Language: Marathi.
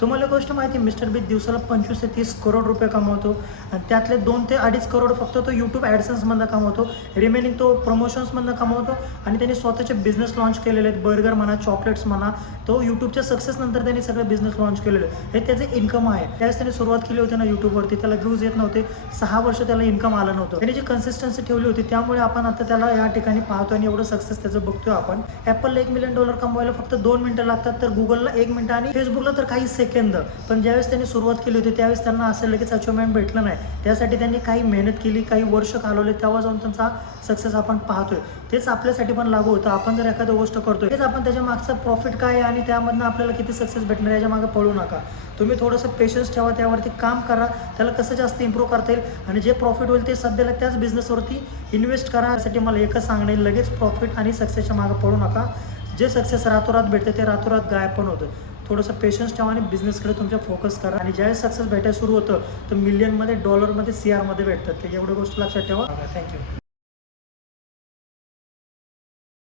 तुम्हाला गोष्ट माहिती आहे, मिस्टर बीस्ट दिवसाला 25 ते 30 करोड रुपये कमवतो आणि त्यातले 2 ते 2.5 करोड फक्त तो यूट्यूब ॲडसन्समधनं कमवतो. रिमेनिंग तो प्रमोशन्समधनं कमवतो आणि त्यांनी स्वतःचे बिझनेस लॉन्च केलेले आहेत. बर्गर म्हणा, चॉकलेट्स म्हणा, तो यूट्यूबच्या सक्सेसनंतर त्यांनी सगळे बिझनेस लॉन्च केलेले आहेत. हे त्याचे इन्कम आहे. त्यावेळेस त्यांनी सुरुवात केली होती ना यूट्यूबवरती, त्याला व्ह्यूज येत नव्हते. 6 वर्ष त्याला इन्कम आलं नव्हतं. त्यांनी जी कन्सिस्टन्सी ठेवली होती त्यामुळे आपण आता त्याला या ठिकाणी पाहतो आणि एवढं सक्सेस त्याचं बघतोय आपण. ॲपलला $1 मिलियन कमवायला फक्त 2 मिनिटं लागतात, तर गुगलला 1 मिनिट आणि फेसबुकला तर काही सेकंद. पण ज्यावेळेस त्यांनी सुरुवात केली होती त्यावेळेस त्यांना असं लगेच अचिव्हमेंट भेटलं नाही. त्यासाठी त्यांनी काही मेहनत केली, काही वर्ष घालवले, तेव्हा जाऊन त्यांचा सक्सेस आपण पाहतोय. तेच आपल्यासाठी पण लागू होतं. आपण जर एखादी गोष्ट करतोय तेच आपण त्याच्या मागचा प्रॉफिट काय आहे आणि त्यामधनं आपल्याला किती सक्सेस भेटणार याच्या मागे पळू नका. तुम्ही थोडंसं पेशन्स ठेवा, त्यावरती काम करा, त्याला कसं जास्त इम्प्रूव्ह करता येईल आणि जे प्रॉफिट होईल ते सध्याला त्याच बिझनेसवरती इन्व्हेस्ट करा. यासाठी मला एकच सांगणं आहे, लगेच प्रॉफिट आणि सक्सेसच्या मागे पळू नका. जे सक्सेस रातोरात भेटते ते रातोरात गायब पण होतं. थोडंसं पेशन्स ठेवा आणि बिझनेसकडे तुमच्या फोकस करा आणि ज्यावेळेस सक्सेस भेटायला सुरू होतं तर मिलियनमध्ये, डॉलरमध्ये, CR मध्ये भेटतात. ते एवढ्या गोष्टी लक्षात ठेवा. थँक्यू.